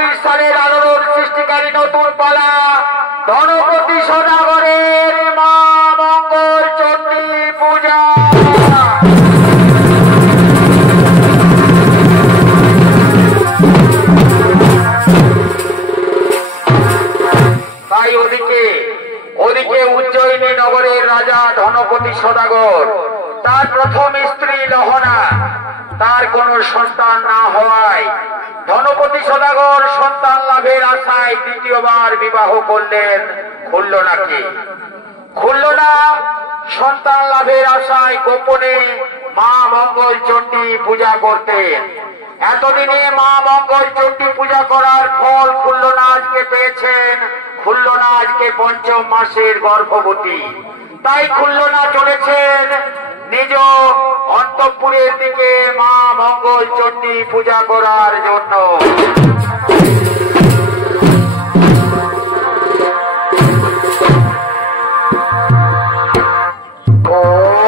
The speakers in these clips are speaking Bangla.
2026 সালের আলোড়ন সৃষ্টিকারী নতুন পালা ধনপতি সদাগরের মা মঙ্গল চণ্ডী পূজা। তাই ওদিকে উজ্জয়িনী নগরের রাজা ধনপতি সদাগর, তার প্রথম স্ত্রী লহনা, তার কোনো সন্তান না হওয়ায় ধনপতি সদাগর সন্তান লাভের আশায় দ্বিতীয়বার বিবাহ করলেন খুল্লনাকে। খুল্লনা সন্তান লাভের আশায় গোপনে মা মঙ্গল চণ্ডী পূজা করতেন। এতদিনে মা মঙ্গল চণ্ডী পূজা করার ফল খুল্লনা আজকে পেয়েছেন। খুল্লনা আজকে ৫ম মাসের গর্ভবতী। তাই খুল্লনা চলেছেন নিজ অন্তঃপুরের দিকে মা মঙ্গল চণ্ডী পূজা করার জন্য। Oh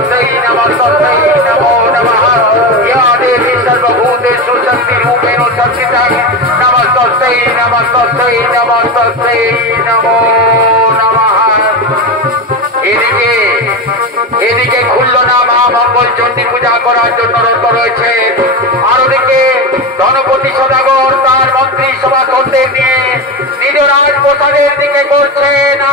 तस्मै नमो नमः या देवी सर्वभूतेषु शक्तिरूपेण संस्थिता नमस्तस्मै नमो नमः। এদিকে খুলল না মা মঙ্গল চণ্ডী পূজা করার জন্য রত রয়েছে, আর ওদিকে ধনপতি সদাগর তার মন্ত্রী সভাসদদের নিয়ে নিজ রাজপ্রসাদের দিকে করছে না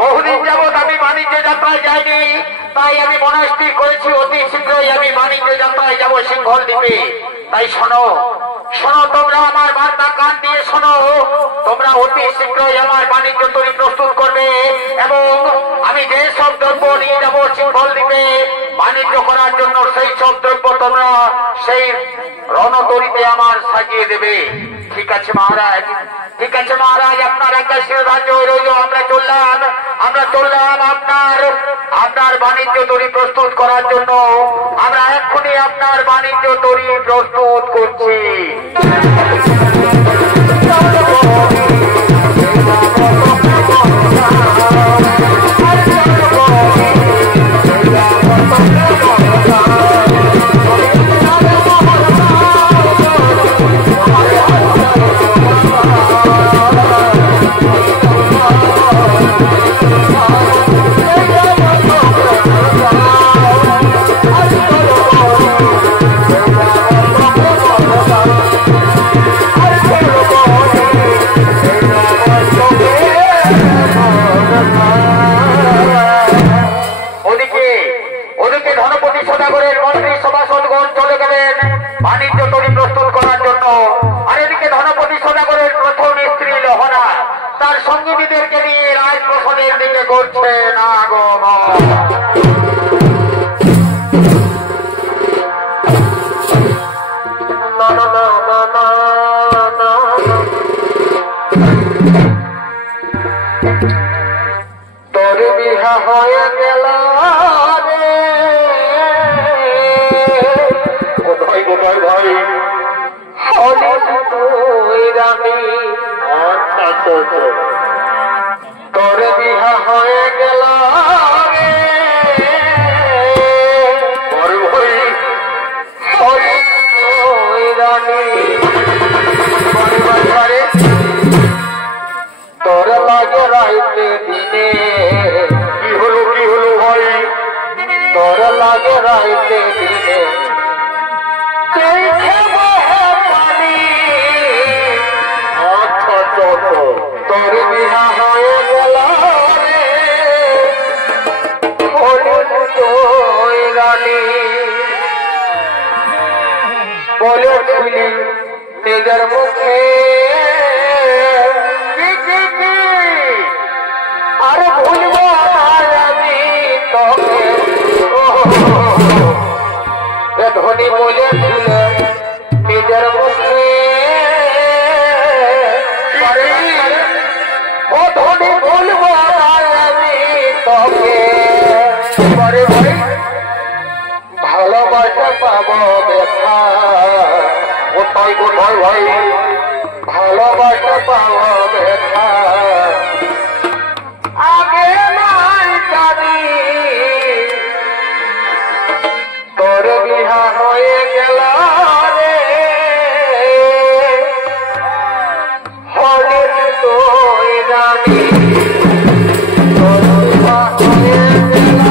বহুদিন যাবৎ আমি বাণিজ্য যাত্রায় যাইনি, তাই আমি মনস্থির করেছি অতি শীঘ্রই আমি বাণিজ্য যাত্রায় যাব সিংহল দ্বীপে। তাই শোনো শোনো, তোমরা আমার বার্তা কান দিয়ে শোনো। তোমরা অতি শীঘ্রই আমার বাণিজ্য তৈরি প্রস্তুত করবে এবং আমি যে সব দ্রব্য নিয়ে যাব সিংহল দ্বীপে বাণিজ্য করার জন্য, সেই সব দ্রব্য তোমরা সেই রণতরীতে আমার সাজিয়ে দেবে। ঠিক আছে মহারাজ, ঠিক আছে মহারাজ, আপনার একটা রাজ্য রইল। আমরা চললাম আপনার বাণিজ্য তৈরি প্রস্তুত করার জন্য। আমরা এক্ষুনি আপনার বাণিজ্য তৈরি প্রস্তুত করছি। করছে না গো তোর বিহা হয়ে গেল কোথায় কোথায় ভাই তোর বিহা হয়ে গেল তোর লাগে রাইতে দিনে কি হলো ভাই তোর লাগে রাইতে দিনে তোর বিহা হয়ে গেল রানী বলেছিলি নিজের মুখে আর ভুলব আমি তোকে ধনী বলেছিল নিজের মুখে ও ধনী বলব আমি তোকে ভালোবাসা পাবো ব্যথা কোথায় কোথায় ভাই ভালোবাসা পাবো ব্যথা আগে নাই জানি তোর বিহা হয়ে গেল রে হলে তো রানী তোর বিহা হয়ে গেল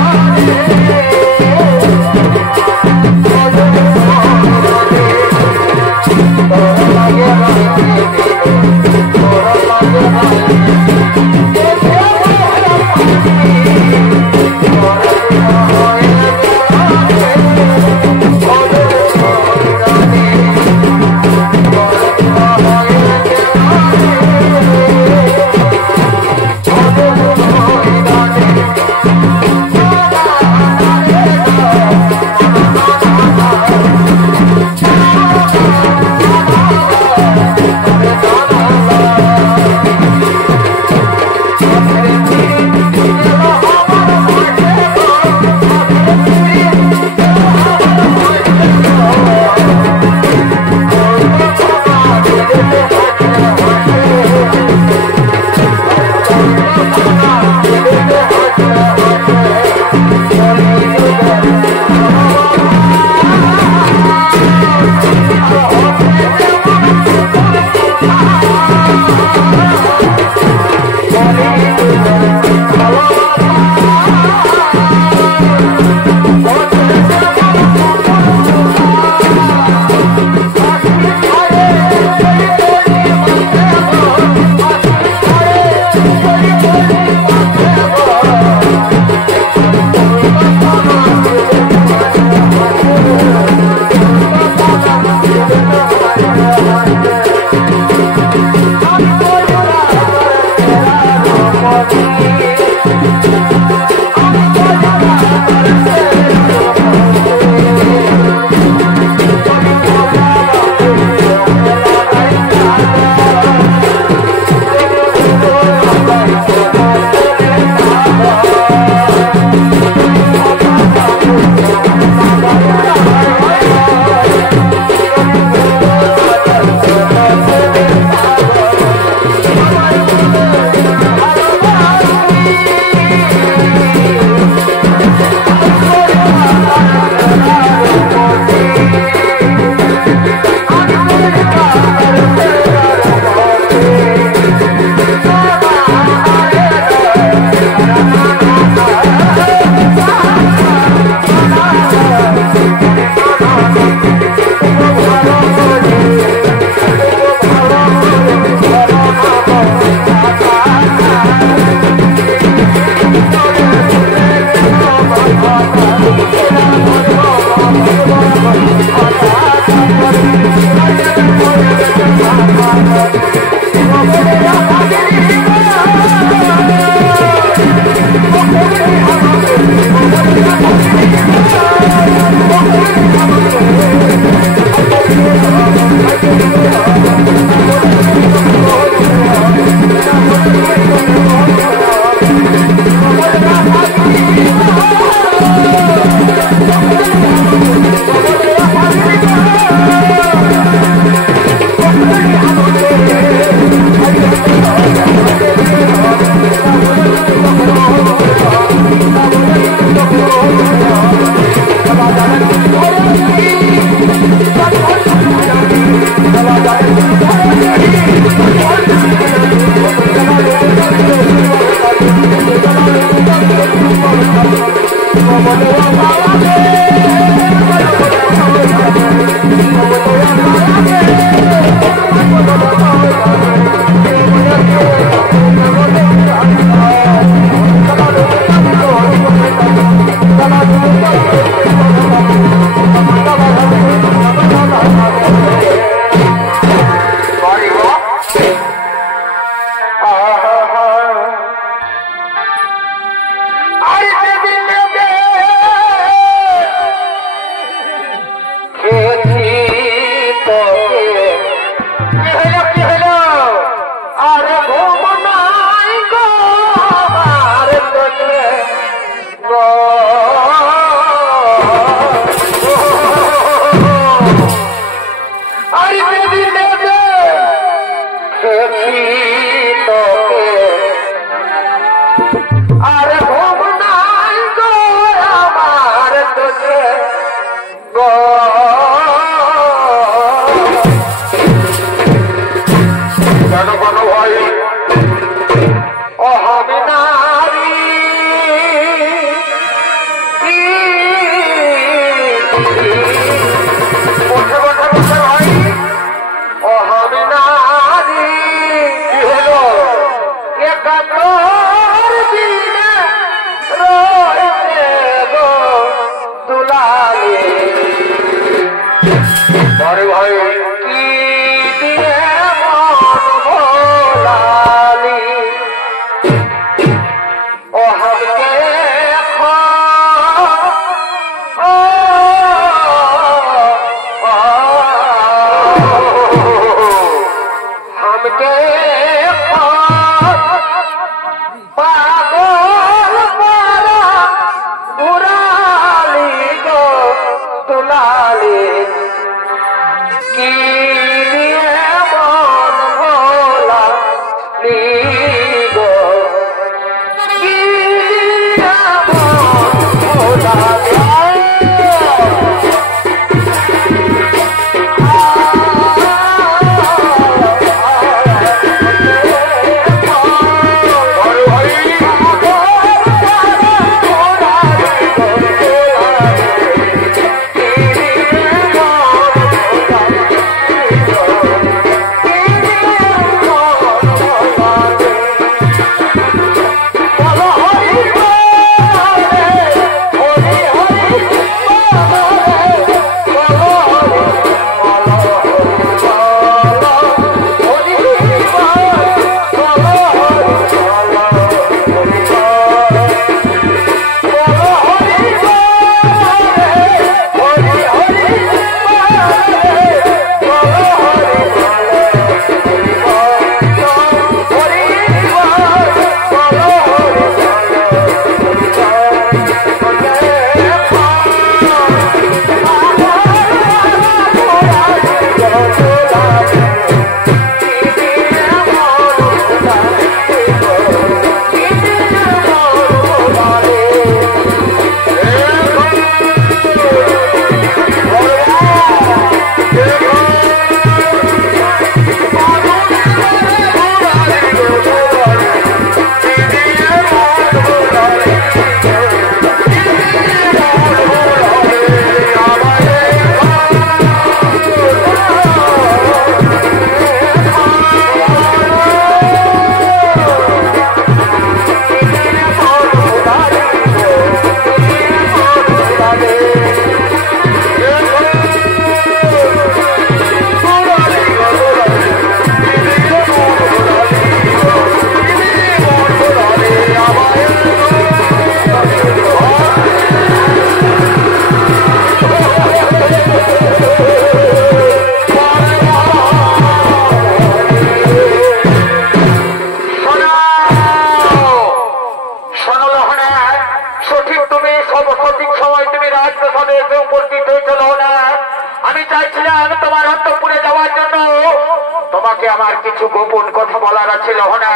তোমাকে আমার কিছু গোপন কথা বলার আছে লহনা।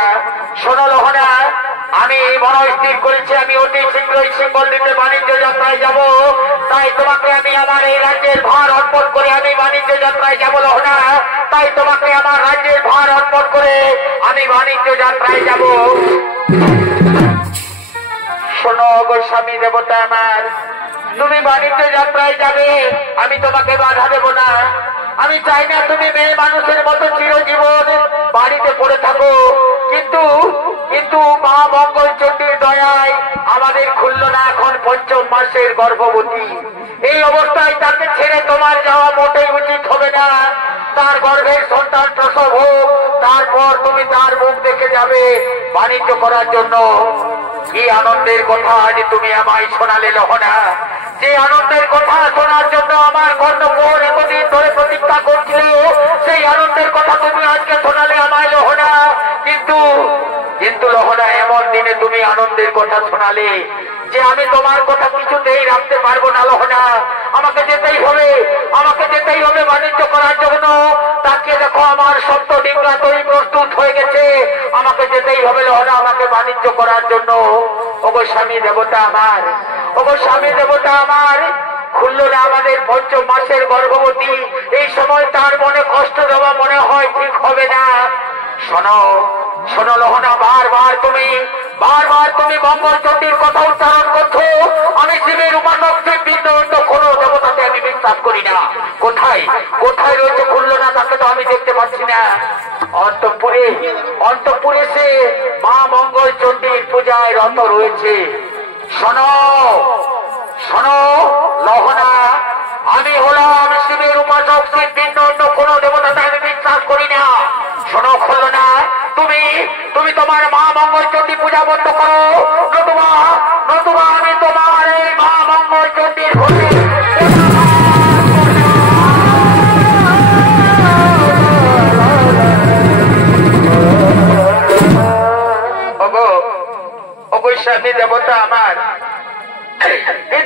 শোনো লহনা, আমি বড় স্থির করেছি আমি অতি শীঘ্রই সিঙ্গল দ্বীপে বাণিজ্য যাত্রায় যাব। তাই তোমাকে আমি আমার এই রাজ্যের ভার অর্পণ করে আমি বাণিজ্য যাত্রায় যাব লহনা। তাই তোমাকে আমার রাজ্যের ভার অর্পণ করে আমি বাণিজ্য যাত্রায় যাব। শোনো গোস্বামী দেবতা আমার, তুমি বাণিজ্য যাত্রায় যাবে, আমি তোমাকে বাধা দেব না। আমি চাই না তুমি মেয়ে মানুষের মতো চিরজীবন বাড়িতে পড়ে থাকো। কিন্তু কিন্তু মা মঙ্গল চণ্ডীর দয়ায় আমাদের খুলল না এখন ৫ম মাসের গর্ভবতী। এই অবস্থায় তাকে ছেড়ে তোমার যাওয়া মোটেই উচিত হবে না। তার গর্ভের সন্তান প্রসব হোক, তারপর তুমি তার মুখ দেখে যাবে বাণিজ্য করার জন্য। কি আনন্দের কথা আজ তুমি আমায় শোনালে লহনা। যে আনন্দের কথা শোনার জন্য আমার কর্ণমোহন এতদিন ধরে প্রতীক্ষা করছিল, সেই আনন্দের কথা তুমি আজকে শোনালে আমায় লহনা। কিন্তু লহনা, এমন দিনে তুমি আনন্দের কথা শোনালে যে আমি তোমার কথা কিছুতেই রাখতে পারবো না লহনা। আমাকে যেতেই হবে, আমাকে যেতেই হবে বাণিজ্য করার জন্য। তাকে দেখো আমার সপ্ত ডিঙ্গা তৈরি প্রস্তুত হয়ে গেছে, আমাকে যেতেই হবে লহনা আমাকে বাণিজ্য করার জন্য। ওগো স্বামী দেবতা আমার, ওগো স্বামী দেবতা আমার, খুলল না আমাদের ৫ম মাসের গর্ভবতী। এই সময় তার মনে কষ্ট দেওয়া মনে হয় ঠিক হবে না। শোনো শোনো লহনা, বারবার তুমি মঙ্গল চণ্ডীর কথা উচ্চারণ করছো। আমি শিবের উপাসক শিববিন্দু কোন দেবতাকে আমি বিশ্বাস করি না। কোথায় কোথায় রয়েছে খুলল না, তাকে তো আমি দেখতে পাচ্ছি না। অন্তঃপুরে সে মা মঙ্গল চণ্ডীর পূজায় রত রয়েছে। শোনো শোনো লহনা, আমি হলাম শিবের উপাসক শিববিন্দু কোন দেবতাকে আমি বিশ্বাস করি না। শোনো খুলল না, তুমি তোমার মা মঙ্গল চণ্ডী পূজা বন্ধ করো, নতুবা আমি তোমার এই মা মঙ্গল চণ্ডীর ঘরে স্বামী দেবতা আমার।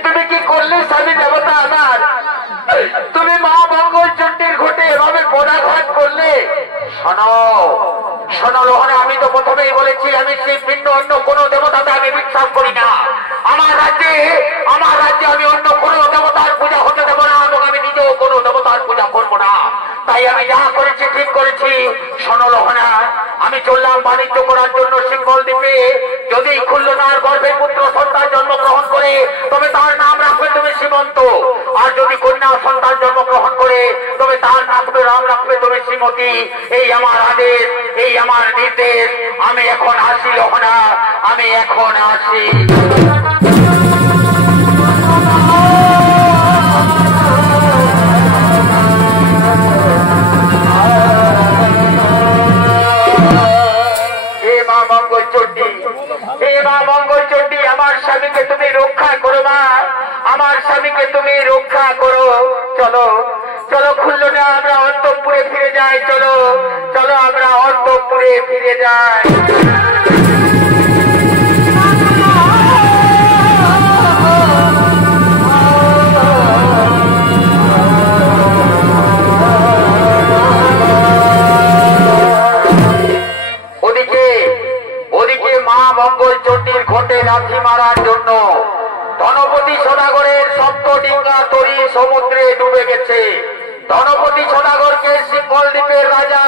তুমি কি করলে স্বামী দেবতা আমার? তুমি মা মঙ্গল চণ্ডীর ঘটে এভাবে পদাঘাত করলে। শোনো শোনো লোহনা, আমি তো প্রথমেই বলেছি আমি শিববিন্দু অন্য কোন দেবতাতে আমি বিশ্বাস করি না। আমার রাজ্যে আমি অন্য কোন দেবতার পূজা হতে দেবো না, এবং আমি নিজেও কোন দেবতার পূজা করবো না। তাই আমি যা করেছি ঠিক করেছি। শোনো লোহনা, আমি চললাম বাণিজ্য করার জন্য সিঙ্গল দ্বীপে। যদি খুল্লনার গর্ভে পুত্র সন্তান জন্মগ্রহণ করে তবে তার নাম রাখবে তুমি সীমন্ত, আর যদি কন্যা সন্তান জন্মগ্রহণ করে তবে তার নাম রাখবে তুমি শ্রীমতী। এই আমার আদেশ, এই আমার নির্দেশ। আমি এখন আসি লোহনা, আমি এখন আসি। মঙ্গল চণ্ডী, আমার স্বামীকে তুমি রক্ষা করো মা, আমার স্বামীকে তুমি রক্ষা করো। চলো চলো খুলল না, আমরা অন্তঃপুরে ফিরে যাই। চলো চলো আমরা অন্তঃপুরে ফিরে যাই। মঙ্গল চণ্ডীর ঘটে লাথি মারার জন্য ধনপতি সদাগরের সপ্ত ডিঙ্গা তরী সমুদ্রে ডুবে গেছে। ধনপতি সদাগরকে সিঙ্গল দ্বীপের রাজা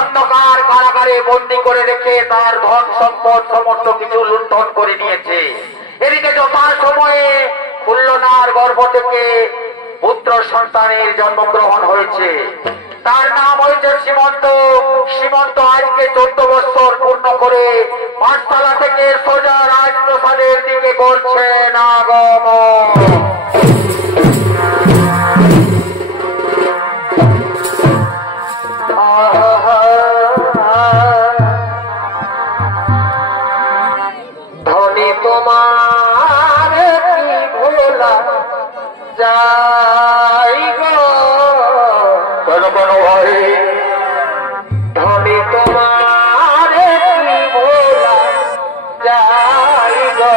অন্ধকার কারাগারে বন্দী করে রেখে তার ধন সম্পদ সমস্ত কিছু লুণ্ঠন করে নিয়েছে। এদিকে যথা সময়ে খুল্লনার গর্ভ থেকে পুত্র সন্তানের জন্মগ্রহণ হয়েছে। তার নাম হয়েছে সীমন্ত। সীমন্ত আজকে 14 বছর পূর্ণ করে পাঠশালা থেকে সোজা রাজপ্রসাদের দিকে করছেন আগমন। ধনী তোমার কি ভোলা যাই গো, ধনী তোমার কি ভোলা যাই গো।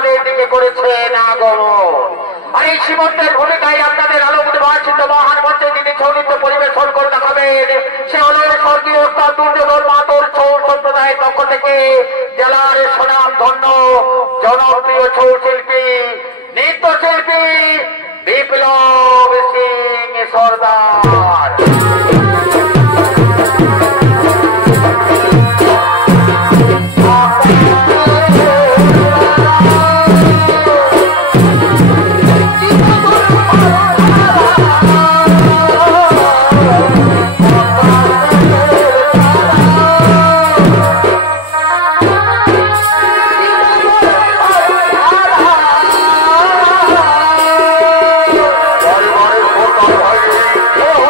আমাদের দিকে করেছেন আগমন। আর এই সীমন্তের ভূমিকায় আপনাদের আলোকিত ভাষিত মহান মঞ্চে যিনি সঙ্গীত পরিবেশন করে দেখাবেন সে হল স্বর্গীয় ওস্তাদ দুর্যোধন মাতর ছৌ সম্প্রদায়ের পক্ষ থেকে জেলার সুনাম ধন্য জনপ্রিয় ছৌ শিল্পী নৃত্যশিল্পী বিপ্লব সিং সর্দার। Oh,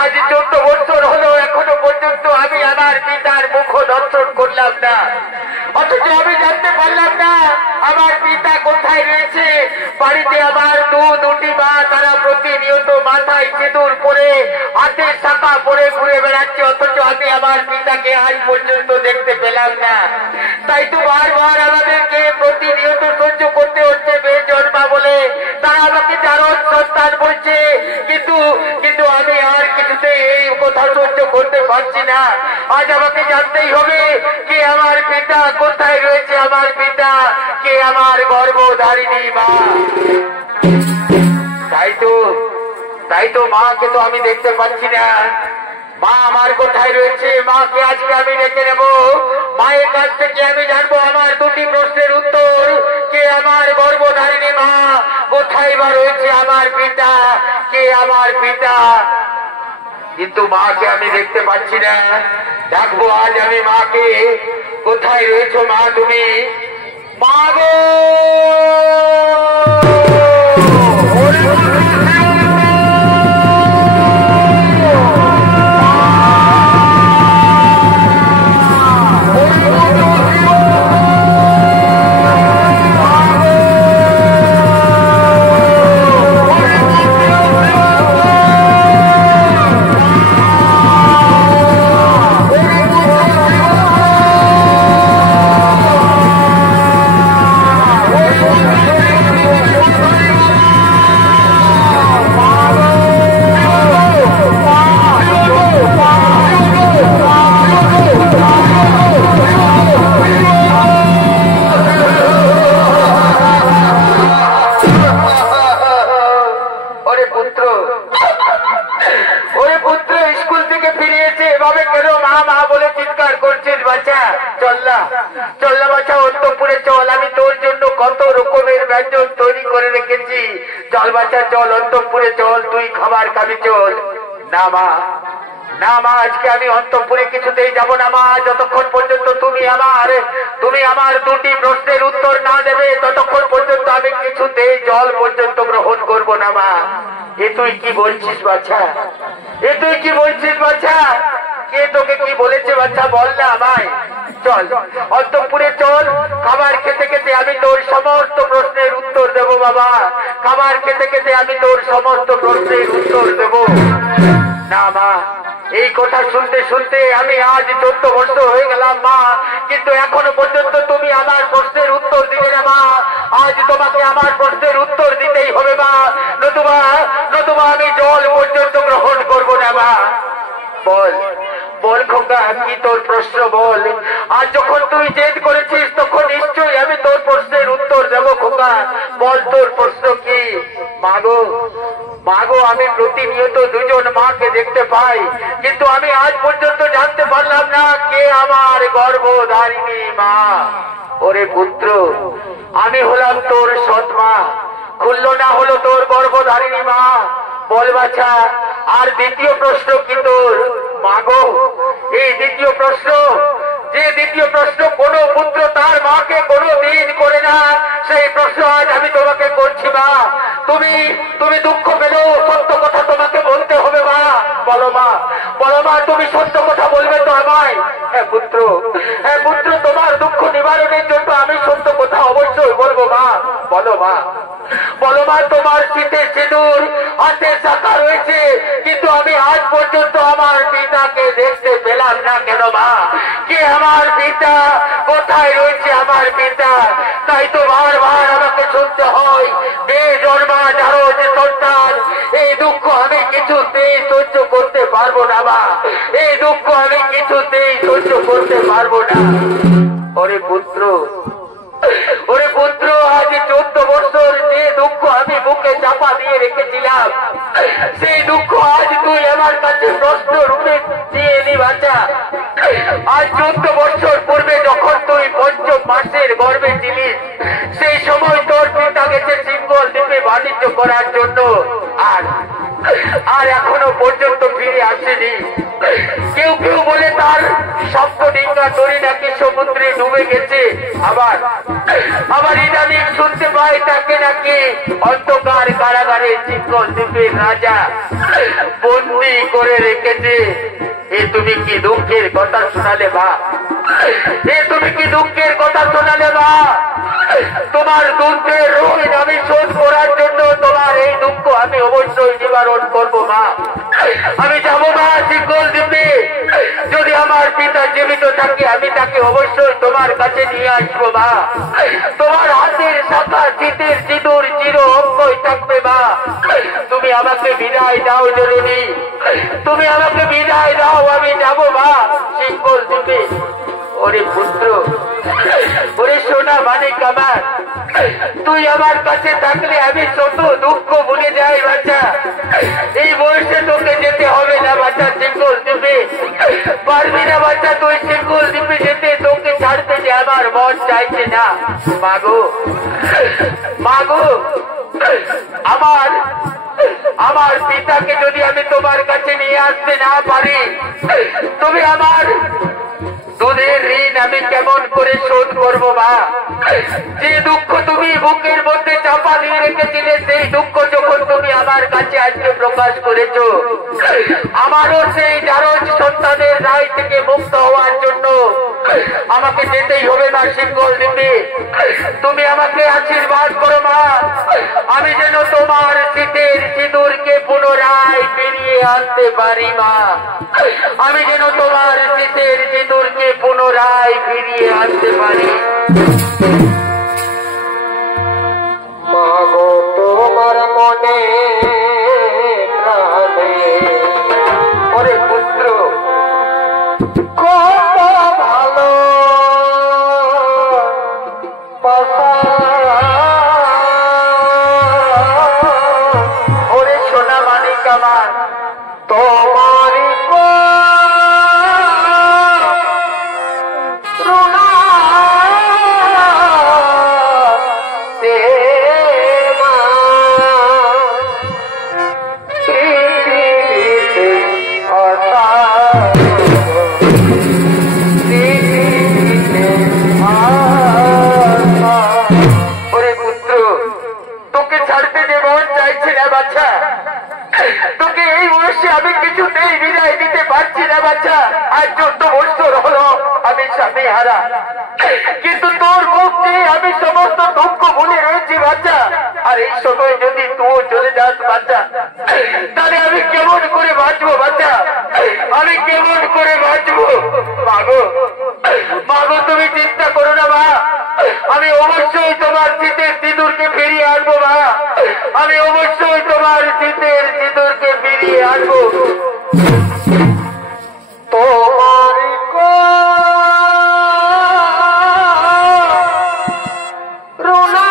आज 14 বছর হলো এখনো পর্যন্ত আমি আমার পিতার মুখ দর্শন করলাম না, অথচ আমি জানতে পারলাম না আমার পিতা কোথায় রয়েছে। বাড়িতে আমার দুটি মা, তারা প্রতিনিয়ত মাথায় সিঁদুর পরে হাতে শাখা পরে ঘুরে বেড়াচ্ছে, অথচ আমি আমার পিতাকে আজ পর্যন্ত দেখতে পেলাম না। তাই তো বারবার আমাদেরকে প্রতিনিয়ত সহ্য করতে হচ্ছে বেজন্মা বলে। তারা আমাকে জারদ সন্তান বলছে, কিন্তু আমি আর কিছুতে শুনে এই কথা সহ্য করতে পারছি না। আজ আমাকে জানতেই হবে কে আমার পিতা, কোথায় রয়েছে আমার পিতা, কে আমার গর্ভধারিণী মা। তাই তো মাকে তো আমি দেখতে পাচ্ছি না। মা আমার কোথায় রয়েছে? মাকে আজকে আমি ডেকে নেব। মায়ের কাছ থেকে আমি জানবো আমার দুটি প্রশ্নের উত্তর। কে আমার গর্ভধারিণী মা, কোথায় বা রয়েছে আমার পিতা, কে আমার পিতা। কিন্তু মাকে আমি দেখতে পাচ্ছি না। ডাকবো আজ আমি মাকে। কোথায় রয়েছো মা তুমি? মা গো, চল বাচ্চা চল, অন্তঃপুরে চল, তুই খাবার খাবি চল। না মা, না মা, আজকে আমি অন্তঃপুরে কিছুতেই যাব না মা। যতক্ষণ পর্যন্ত তুমি আমার দুটি প্রশ্নের উত্তর না দেবে ততক্ষণ পর্যন্ত আমি কিছুতেই জল পর্যন্ত গ্রহণ করব না মা। এ তুই কি বলছিস বাচ্চা? এ তুই কি বলছিস বাচ্চা? কে তোকে কি বলেছে বাচ্চা? বল না আমায়। চল অন্তঃপুরে চল, খাবার খেতে খেতে আমি তোর সমস্ত প্রশ্নের উত্তর দেব বাবা। খাবার খেতে খেতে আমি তোর সমস্ত প্রশ্নের উত্তর দেব। না মা, এই কথা শুনতে শুনতে আমি আজ 14 বছর হয়ে গেলাম মা, কিন্তু এখনো পর্যন্ত তুমি আমার প্রশ্নের উত্তর দিলে না মা। আজ তোমাকে আমার প্রশ্নের উত্তর দিতেই হবে মা, নতুবা আমি জল পর্যন্ত গ্রহণ করবো না মা। বল বল খোকা, কি তোর প্রশ্ন বল। আজ যখন তুই জেদ করেছিস তখন নিশ্চয়ই আমি তোর প্রশ্নের উত্তর দেব খোকা। বল তোর প্রশ্ন কি? মাগো, আমি প্রতিনিয়ত দুজন মাকে দেখতে পাই, কিন্তু আমি আজ পর্যন্ত জানতে পারলাম না কে আমার গর্ভধারিণী মা। ওরে পুত্র, আমি হলাম তোর সৎ মা, খুললো না হলো তোর গর্ভধারিণী মা। বল বাছা, আর দ্বিতীয় প্রশ্ন কি তোর? মাগো, এই দ্বিতীয় প্রশ্ন, যে দ্বিতীয় প্রশ্ন কোন পুত্র তার মাকে কোনো দিন করে না, সেই প্রশ্ন আজ আমি তোমাকে করছি মা। তুমি দুঃখ পেলেও সত্য কথা তোমাকে বলতে হবে মা। বলো মা, তুমি সত্য কথা বলবে তো আমায়? হ্যাঁ পুত্র, তোমার দুঃখ নিবারণের জন্য আমি সত্য কথা অবশ্যই বলবো মা। বলো মা, তোমার শীতে সিঁদুর হাতে শাখা রয়েছে, কিন্তু আমি আজ পর্যন্ত আমার পিতাকে দেখতে পেলাম না কেন মা? কে আমার পিতা? কোথায় রয়েছে আমার পিতা? তাই তো বারবার আমাকে শুনতে হয়, বেজন্মা যারো যে সন্তান। এই দুঃখ আমি কিছুতেই সহ্য করতে পারবো না মা, এই দুঃখ আমি কিছুতেই সহ্য করতে পারবো না। ওরে পুত্র, আজ 14 বছর যে দুঃখ আমি বুকে চাপা দিয়ে রেখেছিলাম, সেই দুঃখ আজ তুই আমার কাছে প্রশ্ন রূপে দিয়ে এলি বাচ্চা। আজ 14 বছর পূর্বে যখন তুই 5ম মাসের গর্ভে ছিলিস, সেই সময় তোর পিতা গেছে সিঙ্গল দ্বীপে বাণিজ্য করার জন্য, আর এখনো পর্যন্ত ফিরে আসেনি। কেউ বলে তার সপ্তডিঙ্গা তরি নাকি সমুদ্রে ডুবে গেছে, আবার ইদানিং শুনতে পাই তাকে নাকি অন্ধকার কারাগারে সিঙ্গল দ্বীপের রাজা বন্দী করে রেখেছে। এ তুমি কি দুঃখের কথা শোনালে মা? তোমার দুঃখের ঋণ আমি শোধ করার জন্য তোমার এই দুঃখ আমি অবশ্যই নিবারণ করবো মা। আমি যাবো মা সিঙ্গল দ্বীপে। যদি আমার পিতা জীবিত থাকে আমি তাকে অবশ্যই তোমার কাছে নিয়ে আসবো মা। তোমার হাতের শাখা শীতের সিঁদুর চির অক্ষয় থাকবে মা। তুমি তুমি আমাকে বিদায় দাও জননী, তুমি আমাকে বিদায় দাও, আমি যাবো মা সিঙ্গল দ্বীপে। ওরে পুত্র, ওরে সোনা মানিক আমার, তুই আমার কাছে থাকলে আমি শত দুঃখ ভুলে যাই বাচ্চা। এই বয়সে তোকে যেতে হবে না বাচ্চা সিঙ্গল দ্বীপে, পারবি না বাচ্চা তুই সিঙ্গল দ্বীপে যেতে, তোকে ছাড়তে যে আমার মন চাইছে না। মাগো মাগো, আমার পিতাকে যদি আমি তোমার কাছে নিয়ে আসতে না পারি, তুমি আমার দুধের ঋণ আমি কেমন করে শোধ করবো মা? যে দুঃখ তুমি বুকের মধ্যে চাপা দিয়ে রেখেছিলে, সেই দুঃখ যখন তুমি আমার কাছে আজকে প্রকাশ করেছো, আমারও সেই জারজ সন্তানের রায় থেকে মুক্ত হওয়ার জন্য আমাকে যেতেই হবে মা সিঙ্গল দ্বীপে। তুমি আমাকে আশীর্বাদ করো মা, আমি যেন তোমার শীতের সিঁদুরকে পুনরায় ফিরিয়ে আনতে পারি মা, আমি যেন তোমার শীতের সিঁদুরকে পুনরায় ফিরিয়ে আনতে পারি। মাগো তোমার মনে প্রাণে, ওরে পুত্র কত ভালো বাসা, ওরে সোনা মানিক আমার, তোমারই তোকে এই বয়সে আমি কিছুতেই বিদায় দিতে পারছি না বাচ্চা। আজ 14 বছর হলো আমি স্বামী হারা, কিন্তু তোর মুখ দিয়ে আমি সমস্ত দুঃখ ভুলে রয়েছি বাচ্চা। আর এই সময় যদি তুই চলে যাস বাচ্চা, তাহলে আমি কেমন করে বাঁচবো বাচ্চা, আমি কেমন করে বাঁচবো? মাগো মাগো, তুমি চিন্তা করো না মা, আমি অবশ্যই তোমার শীতের সিঁদুরকে ফিরিয়ে আনবো মা, আমি অবশ্যই তোমার শীতের সিঁদুরকে ফিরিয়ে আনবো। তোমার রুনা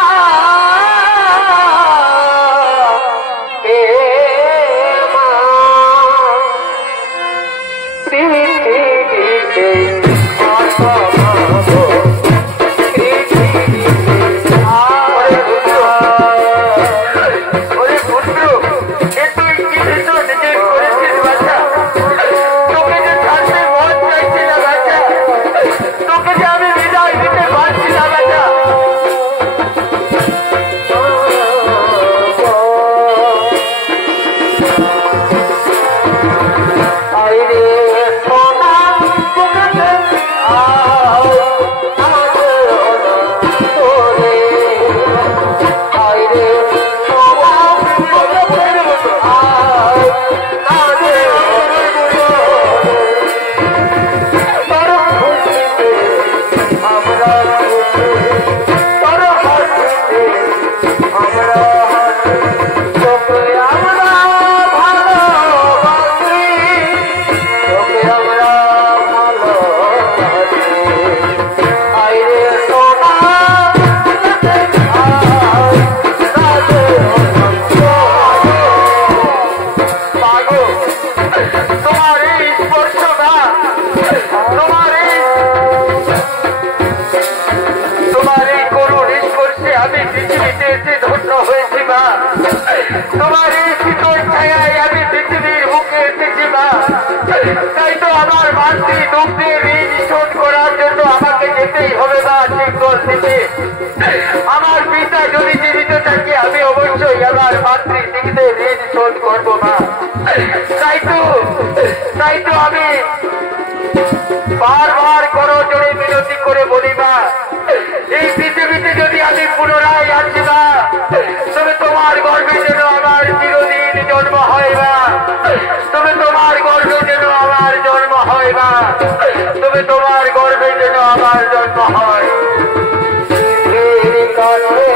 তোমার এই শীতল ছায়ায় আমি পৃথিবীর বুকে এসেছি মা। তাই তো আমার মাতৃ দুঃখের ঋণ শোধ করার জন্য আমাকে যেতেই হবে মা সিঙ্গল দ্বীপে। আমার পিতা যদি জীবিত থাকে আমি অবশ্যই আমার মাতৃ দিকদের ঋণ শোধ করবো মা। তাই তো আমি বারবার করো জোরে মিনতি করে বলি মা, এই পৃথিবীতে যদি আমি পুনরায় আসি মা, তবে তোমার গর্ভে যেন আমার চিরদিন জন্ম হয় মা, তবে তোমার গর্ভে যেন আমার জন্ম হয় মা, তবে তোমার গর্ভে যেন আমার জন্ম হয়। কাছে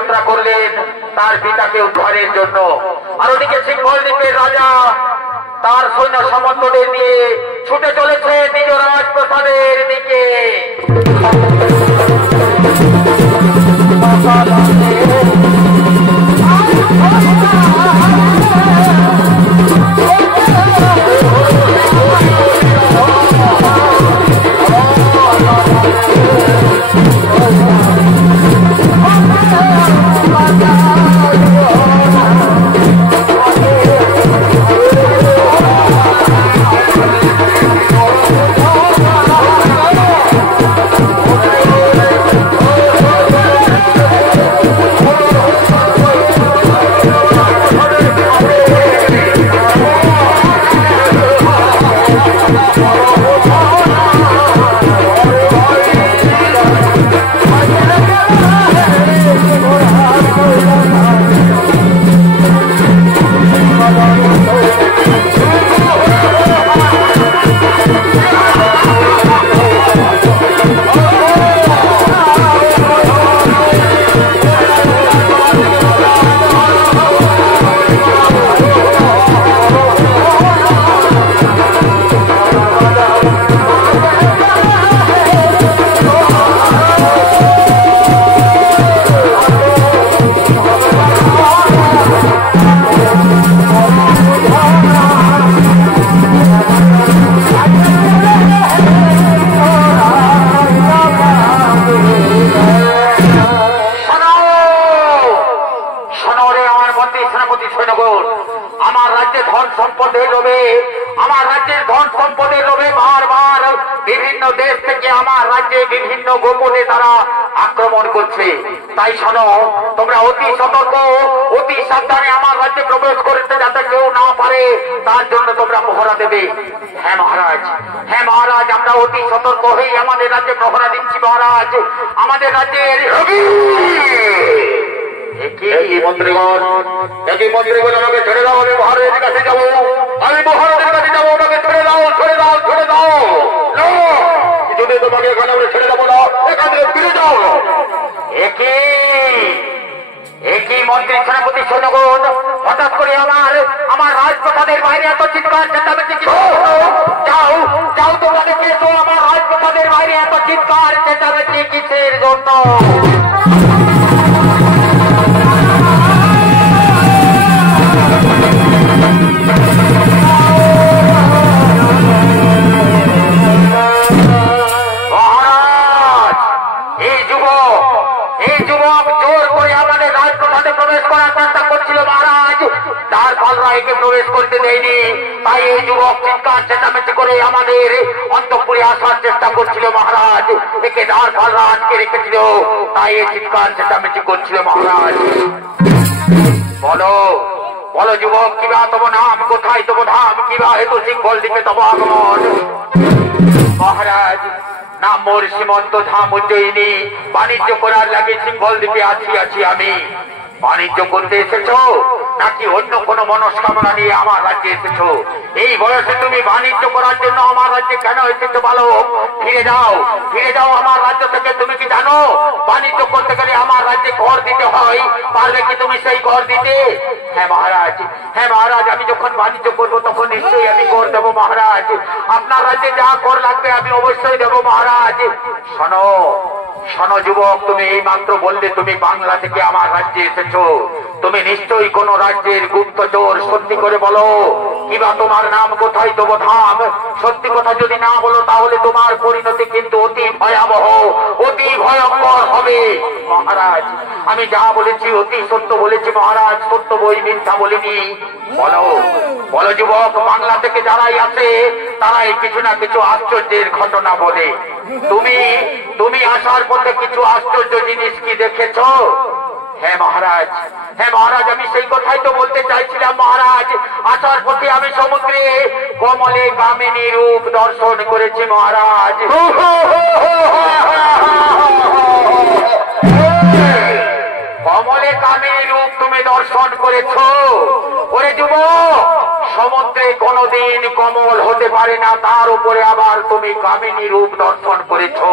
যাত্রা করলেন তার পিতাকে উদ্ধারের জন্য। আর ওদিকে সিংহল দ্বীপের রাজা তার সৈন্য সামন্তদের দিয়ে ছুটে চলেছে নিজ রাজপ্রাসাদের দিকে। দেশ থেকে আমার রাজ্যে বিভিন্ন গোপনে তারা আক্রমণ করছে। তাই শোনো, তোমরা অতি সতর্ক অতি সাবধানে আমার রাজ্যে প্রবেশ করতে যাতে কেউ না পারে তার জন্য তোমরা পহরা দেবে। হ্যাঁ মহারাজ, হ্যাঁ মহারাজ, আমরা অতি সতর্ক হয়ে আমাদের রাজ্যে পহরা দিচ্ছি মহারাজ। আমাদের রাজ্যের মন্ত্রীগণ, মন্ত্রীগণ আমাকে ছেড়ে দাও, আমি মহারাজের কাছে যাবো, আমি মহারাজের কাছে যাবো, আমাকে ছেড়ে দাও, ছেড়ে দাও, ছেড়ে দাও। যদি তোমাকে এখানে আমরা ছেড়ে দেবো না, এখান থেকে ফিরে যাও। একই মন্ত্রী সেনাপতি সৈন্যগণ, হঠাৎ করে আমার রাজপ্রাসাদের বাইরে এত চিৎকার চেঁচামেচি কি? যাও যাও, তোমাকে কেসো, আমার রাজপ্রাসাদের বাইরে এত চিৎকার চেঁচামেচি কিসের জন্য? প্রবেশ করতে দেয়নি, তাই এই যুবক চিৎকার চেঁচামেচি করে আমাদের অন্তঃপুরে আসার চেষ্টা করছিল মহারাজ। একে দ্বার পাল্লা আটকে রেখেছিল, তাই এই চিৎকার চেঁচামেচি করছিল মহারাজ। বলো বলো যুবক, কিবা তব নাম, কোথায় তব ধাম, কিবা হেতু সিংহল দ্বীপে তব আগমন? মহারাজ, নাম মোর সীমন্ত ধাম উজ্জয়িনী, বাণিজ্য করার লাগে সিংহল দ্বীপে আছি আমি। বাণিজ্য করতে এসেছো নাকি অন্য কোনো মনস্কামনা নিয়ে আমার রাজ্যে এসেছো? এই বয়সে তুমি বাণিজ্য করার জন্য আমার রাজ্যে কেন এসেছো বলো? ফিরে যাও, ফিরে যাও আমার রাজ্য থেকে। তুমি কি জানো বাণিজ্য করতে গেলে আমার রাজ্যে কর দিতে হয়? পারলে কি তুমি সেই কর দিতে? হ্যাঁ মহারাজ, হ্যাঁ মহারাজ, আমি যখন বাণিজ্য করবো তখন নিশ্চয়ই আমি কর দেবো মহারাজ। আপনার রাজ্যে যা কর লাগবে আমি অবশ্যই দেবো মহারাজ। শোনো শোনো যুবক, তুমি এই মাত্র বললে তুমি বাংলা থেকে আমার রাজ্যে এসেছো। তুমি নিশ্চয়ই কোন রাজ্যের গুপ্তচর। সত্যি করে বলো, কিবা তোমার নাম, কোথায় তব ধাম? সত্যি কথা যদি না বলো তাহলে তোমার পরিণতি কিন্তু অতি ভয়াবহ, অতি ভয়ঙ্কর হবে মহারাজ। আমি যা বলেছি অতি সত্য বলেছি মহারাজ, সত্য বই, মিথ্যা বলিনি। বলো বলো যুবক, বাংলা থেকে যারাই আসে তারাই কিছু না কিছু আশ্চর্যের ঘটনা বলে। তুমি আসার পথে কিছু আশ্চর্য জিনিস কি দেখেছো? হ্যাঁ মহারাজ, হ্যাঁ মহারাজ, আমি সেই কথাই তো বলতে চাইছিলাম মহারাজ। আসার পথে আমি সমুদ্রে কমলে কামিনী রূপ দর্শন করেছি মহারাজ। কমলে কামিনী রূপ তুমি দর্শন করেছো? ওরে যুবক, সমুদ্রে যুবককে কোনদিন কমল হতে পারে না, তার উপরে আবার তুমি কামিনী রূপ দর্শন করেছো।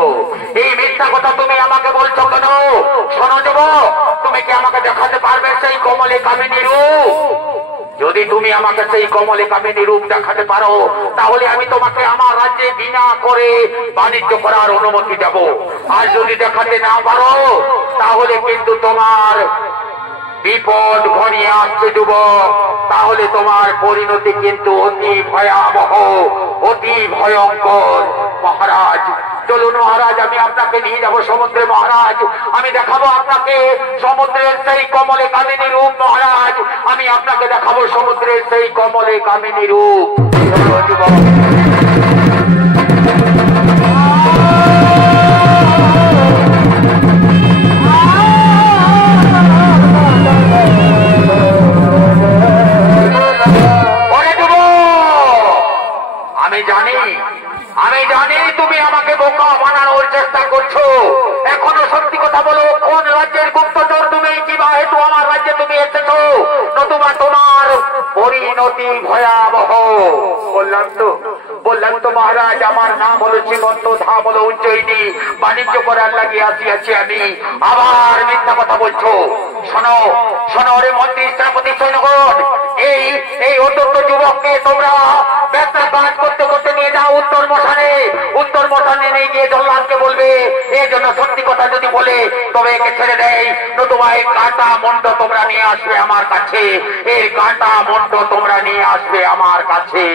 এই মিথ্যা কথা তুমি আমাকে বলছো কেন? শোনো যুবক, তুমি কি আমাকে দেখাতে পারবে সেই কমলে কামিনী রূপ? যদি তুমি আমাকে সেই কমলে কামিনী রূপ দেখাতে পারো, তাহলে আমি তোমাকে আমার রাজ্যে বিনা করে বাণিজ্য করার অনুমতি দেব। আর যদি দেখাতে না পারো, তাহলে কিন্তু তোমার বিপদ ঘনিয়ে আসছে যুবক। তাহলে তোমার পরিণতি কিন্তু অতি ভয়াবহ, অতি ভয়ঙ্কর। মহারাজ চলুন মহারাজ, আমি আপনাকে নিয়ে যাব সমুদ্রে। মহারাজ আমি দেখাবো আপনাকে সমুদ্রের সেই কমলে কামিনী রূপ। মহারাজ আমি আপনাকে দেখাবো সমুদ্রের সেই কমলে কামিনী রূপ। যুবক আমি জানি তুমি আমাকে বোকা বানানোর চেষ্টা করছো। এখনো সত্যি কথা বলো, কোন রাজ্যের গুপ্তচর তুমি? কিবা হেতু আমার রাজ্যে তুমি এসেছো? নতুবা তোমার পরিণতি ভয়াবহ। বললাম তো মহারাজ, আমার নাম হলো শ্রীমন্ত, ধাম হলো উজ্জয়িনী। বাণিজ্য করার লাগিয়ে আসিয়াছি আমি। আবার মিথ্যা কথা বলছো। শোনো শোনো রে মন্ত্রী সেনাপতি সৈন্যগণ, এই অত্যন্ত যুবককে তোমরা ব্যবসা কাজ করতে করতে নিয়ে যাও উত্তর মশানে। উত্তর মশানে নিয়ে গিয়ে জল্লাদকে বলবে এই জন্য সত্যি কথা যদি বলে তবে একে ছেড়ে দেয়, নতুবা এই কাঁটা মন্ড তোমরা নিয়ে আসবে আমার কাছে। এই কাঁটা মন্ড তোমরা নিয়ে আসবে আমার কাছে।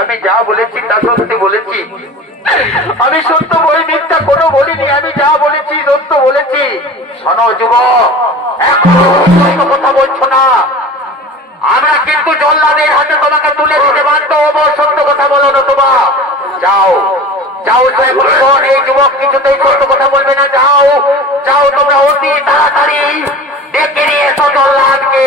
আমি যা বলেছি তা সত্যি বলেছি। আমি সত্য বই মিথ্যা কোনো বলিনি। আমি যা বলেছি সত্য বলেছি। শোনো যুবক, এখন সত্য কথা বলছো না। আমরা কিন্তু জল্লাদের হাতে তোমাকে তুলে দিতে বাধ্য হবো। সত্য কথা বলো না তোমা। যাও যাও, এই যুবক কিছুতেই সত্য কথা বলবে না। যাও যাও, তোমরা অতি তাড়াতাড়ি ডেকে নিয়ে এসো জল্লাদকে।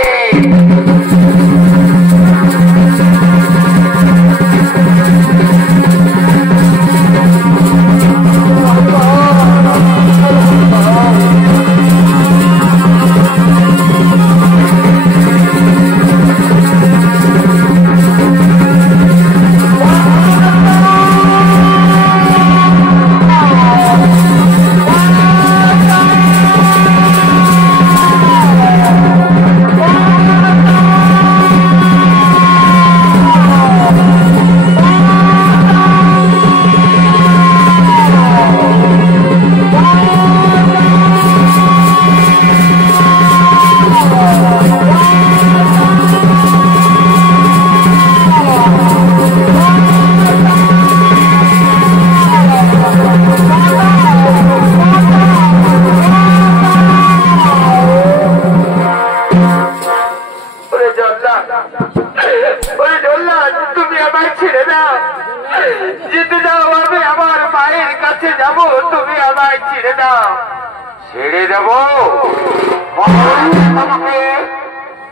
ছেড়ে দেব?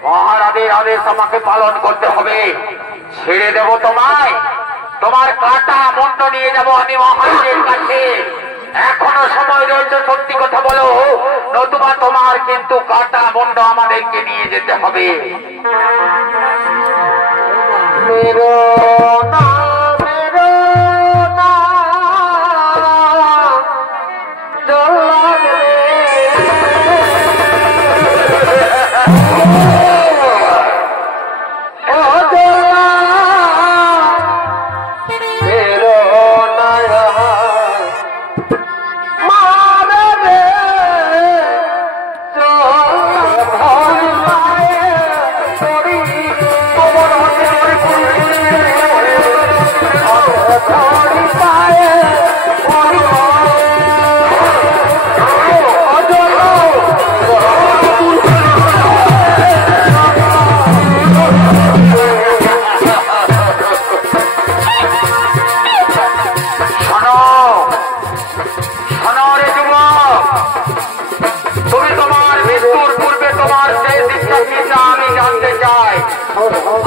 মহারাজের আদেশ আমাকে পালন করতে হবে। ছেড়ে দেব তোমায়? তোমার কাটা মুন্ড নিয়ে যাব আমি মহারাজের কাছে। এখনো সময় রয়েছে, সত্যি কথা বলো, নতুবা তোমার কিন্তু কাটা মুন্ড আমাদেরকে নিয়ে যেতে হবে।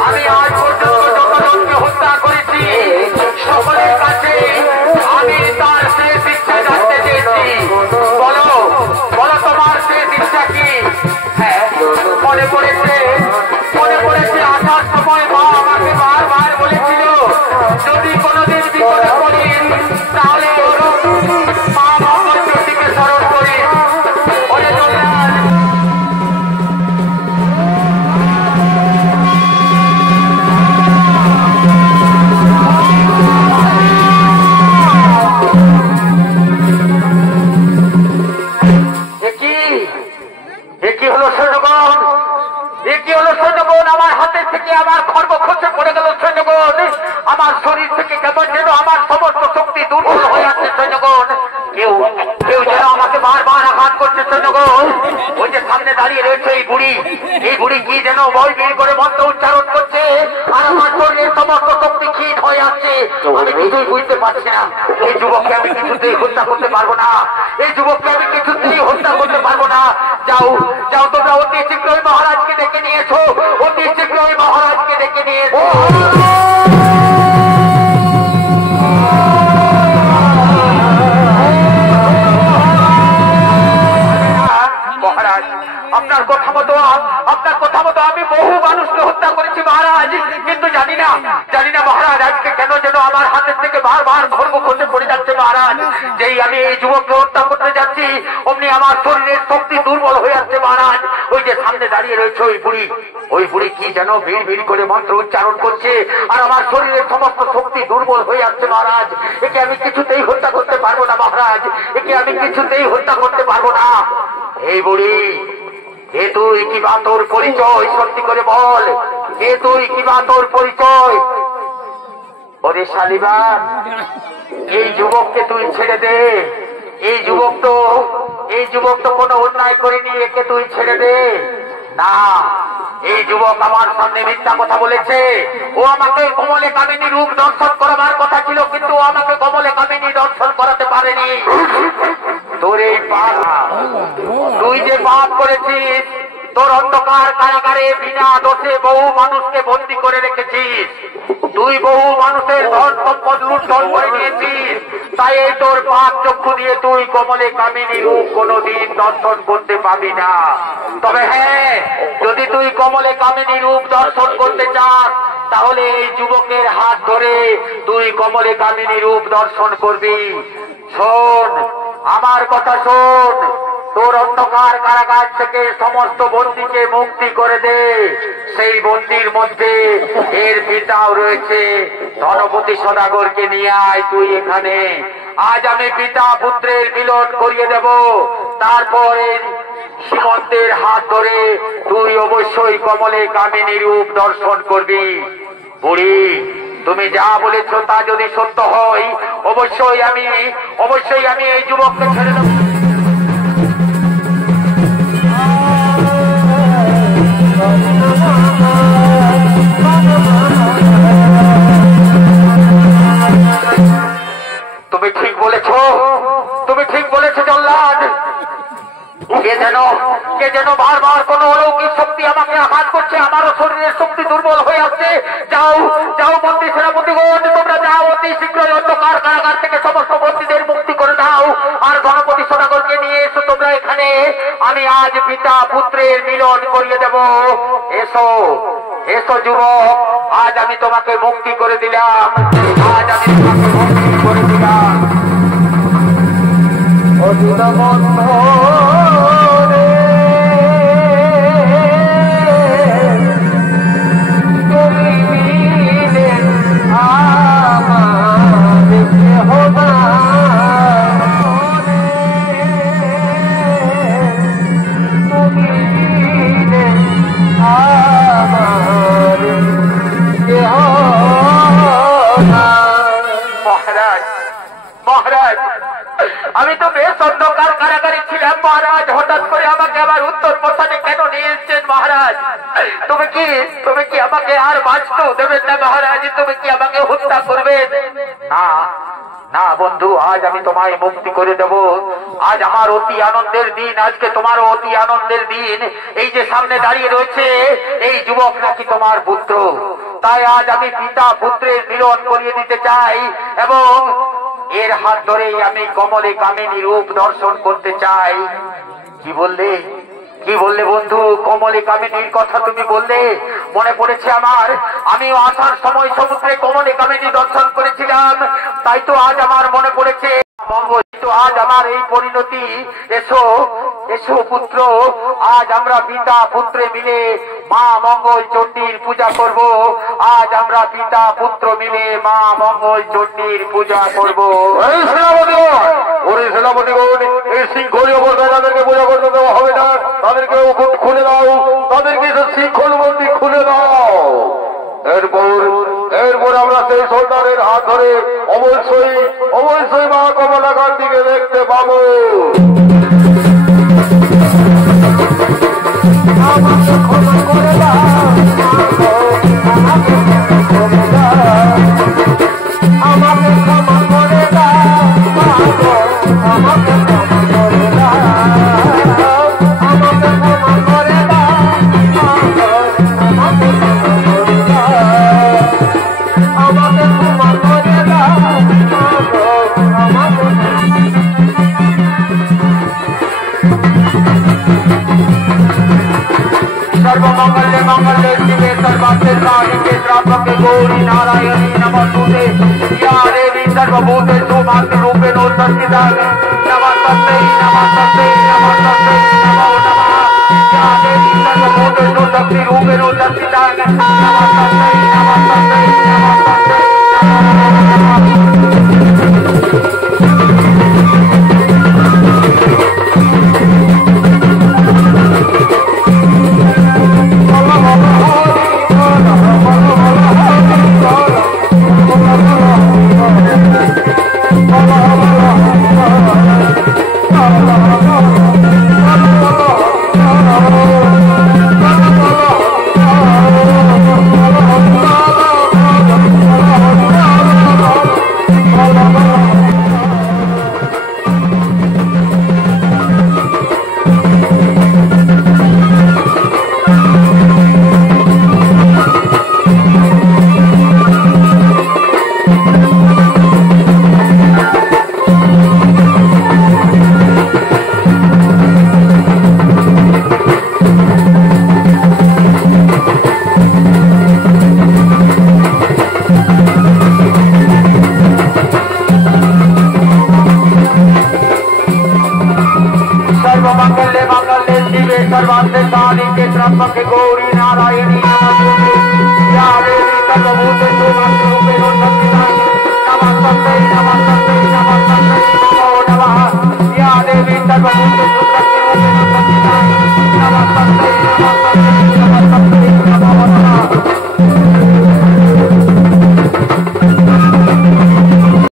আমি আজ পর্যন্ত যত লোককে হত্যা করেছি সকলের কাছে আমি তার শেষ ইচ্ছা জানতে চেয়েছি। বলো বলো, তোমার শেষ ইচ্ছা কি? হ্যাঁ, মনে পড়েছে আসার সময় মা আমাকে বারবার বলেছিল, যদি কোনোদিন বিপদে পড়ি তাহলে মা বাবার প্রতিকে স্মরণ করি। বলে চললেন আমার হাতের থেকে আমার খর্ব খসে পড়ে গেল সৈন্যগণ। আমার শরীর থেকে কেমন যেন আমার সমস্ত শক্তি দুর্বল হয়ে যাচ্ছে সৈন্যগণ। কেউ যেন আমাকে বারবার আঘাত করছে সৈন্যগণ। ওই যে সামনে দাঁড়িয়ে রয়েছে এই বুড়ি কি যেন বই বিড়ি করে মন্ত্র উচ্চারণ করছে, আর আমার শরীরের সমস্ত শক্তি ক্ষীণ হয়ে যাচ্ছে। আমি কিছুই বুঝতে পারছি না। এই যুবককে আমি কিছুতেই হত্যা করতে পারবো না। এই যুবককে আমি কিছুতেই হত্যা করতে পারবো না। যাও যাও, তোমরা অতি শীঘ্রই মহারাজকে ডেকে নিয়েছো। অতি শীঘ্রই মহারাজকে ডেকে নিয়েছো। মহারাজ, আপনার কথা মতো আমি বহু মানুষকে হত্যা করেছি মহারাজ, কিন্তু জানি না মহারাজ আজকে কেন যেন আমার হাতের থেকে বারবার খর্ব খসে পড়ে যাচ্ছে মহারাজ। যেই আমি এই যুবককে হত্যা করতে যাচ্ছি অমনি আমার শরীরের শক্তি দুর্বল হয়ে যাচ্ছে মহারাজ। ওই যে সামনে দাঁড়িয়ে রয়েছে ওই বুড়ি কি যেন ভিড় ভিড় করে মন্ত্র উচ্চারণ করছে, আর আমার শরীরের সমস্ত শক্তি দুর্বল হয়ে যাচ্ছে মহারাজ। একে আমি কিছুতেই হত্যা করতে পারবো না মহারাজ, একে আমি কিছুতেই হত্যা করতে পারবো না। এই বুড়ি, এ তুই কি বা তোর পরিচয়? সত্যি করে বল, এ তুই কি বা তোর পরিচয়? ওরে শালিবান, এই যুবককে তুই ছেড়ে দে। এই যুবক তো কোনো অন্যায় করেনি, একে তুই ছেড়ে দে। না, এই যুবক আমার সামনে মিথ্যা কথা বলেছে। ও আমাকে কমলে কামিনী রূপ দর্শন করাবার কথা ছিল, কিন্তু ও আমাকে কমলে কামিনী দর্শন করাতে পারেনি। তোর এই পাপ, তুই যে পাপ করেছিস, তোর অন্ধকার কারাগারে বিনা দোষে বহু মানুষকে বন্দী করে রেখেছিস। তুই বহু মানুষের ধন সম্পদ লুণ্ঠন করে নিয়েছিস। তাই এই তোর পাপ চক্ষু দিয়ে তুই কমলে কামিনী রূপ কোনদিন দর্শন করতে পাবি না। তবে হ্যাঁ, যদি তুই কমলে কামিনী রূপ দর্শন করতে চাস, তাহলে এই যুবকের হাত ধরে তুই কমলে কামিনী রূপ দর্শন করবি। শোন, আমার কথা শোন। তোর অন্ধকার কারাগার থেকে সমস্ত বন্দীকে মুক্তি করে দে। সেই বন্দির মধ্যে এর পিতাও রয়েছে। ধনপতি সদাগরকে নিয়ে আয় তুই এখানে। আজ আমি পিতা পুত্রের মিলন করিয়ে দেব। তারপরে সীমন্তের হাত ধরে তুই অবশ্যই কমলে কামিনী রূপ দর্শন করবি। বুড়ি, তুমি যা বলেছ তা যদি সত্য হয়, অবশ্যই আমি এই যুবককে ছেড়ে দেব। তুমি ঠিক বলেছ জল্লাদ। কে যেন বারবার কোন অলৌকিক শক্তি আমাকে আঘাত করছে। আমারও শরীরের শক্তি দুর্বল হয়ে আসছে। যাও মন্ত্রী সেনাপতিগণ, তোমরা যাও, অতি শীঘ্রই অন্ধকার কারাগার থেকে সমস্ত বন্দীদের মুক্তি করে দাও। আর গণপতি সদাগরকে নিয়ে এসো তোমরা এখানে। আমি আজ পিতা পুত্রের মিলন করিয়ে দেব। এসো যুবক, আজ আমি তোমাকে মুক্তি করে দিলাম। মহারাজ, আমি তো বেশ অন্ধকার কারাগারে ছিলাম মহারাজ। হঠাৎ করে আমাকে আবার উত্তর পশ্চাতে কেন নিয়ে এসছেন মহারাজ? তুমি কি আমাকে আর বাঁচতেও দেবেন না মহারাজ? তুমি কি আমাকে হত্যা করবেন? না বন্ধু, আজ আমি তোমায় মুক্তি করে দেব। আজ আমার অতি আনন্দের দিন। আজকে তোমারও অতি আনন্দের দিন। এই যে সামনে দাঁড়িয়ে রয়েছে এই যুবক নাকি তোমার পুত্র। তাই আজ আমি পিতা পুত্রের মিলন করিয়ে দিতে চাই এবং এর হাত ধরেই আমি কমলে কামিনী রূপ দর্শন করতে চাই। কি বললে বন্ধু? কমলে কামিনীর কথা তুমি বললে, মনে পড়েছে আমার। আমিও আসার সময় সমুদ্রে কমলে কামিনী দর্শন করেছিলাম। তাই তো আজ আমার মনে পড়েছে। আজ আমার এই পরিণতি। এসো পুত্র, আজ আমরা পিতা পুত্রে মিলে মা মঙ্গল চণ্ডীর পূজা করব। আজ আমরা পিতা পুত্র মিলে মা মঙ্গল চণ্ডীর পূজা করব। সেনাপতিগণ, এই শৃঙ্খল অবস্থায় তাদেরকে পূজা করতে দেওয়া হবে না। তাদেরকে খুলে দাও, তাদেরকে শৃঙ্খল মন্দির খুলে দাও। এরপর আমরা সেই সর্দারের হাত ধরে অবশ্যই মা কমলাকার দিকে দেখতে পাবো। আমাকে ক্ষমা করে দাও, আমাকে ক্ষমা করে দাও, আমাকে ক্ষমা করে দাও, আমাকে ক্ষমা করে দাও, আমাকে ক্ষমা করে দাও, আমাকে सर्वमंगले मंगले शिवे सर्वार्थे साधिके त्र्यंबके गौरी नारायणी नमोस्तुते या देवी सर्वभूतेषु मातृरूपेण संस्थिता नमस्ते नमस्ते नमस्ते नमो नमः या देवी सर्वभूतेषु शक्तिरूपेण संस्थिता नमस्ते नमस्ते नमस्ते Oh, सर्वमंगले मंगले शिवे सर्वार्थे साधिके त्र्यंबके गौरी नारायणी नमोस्तुते या देवी सर्वभूतेषु नमोस्तुते नमस्तस्यै नमस्तस्यै नमस्तस्यै नमो नमः या देवी सर्वभूतेषु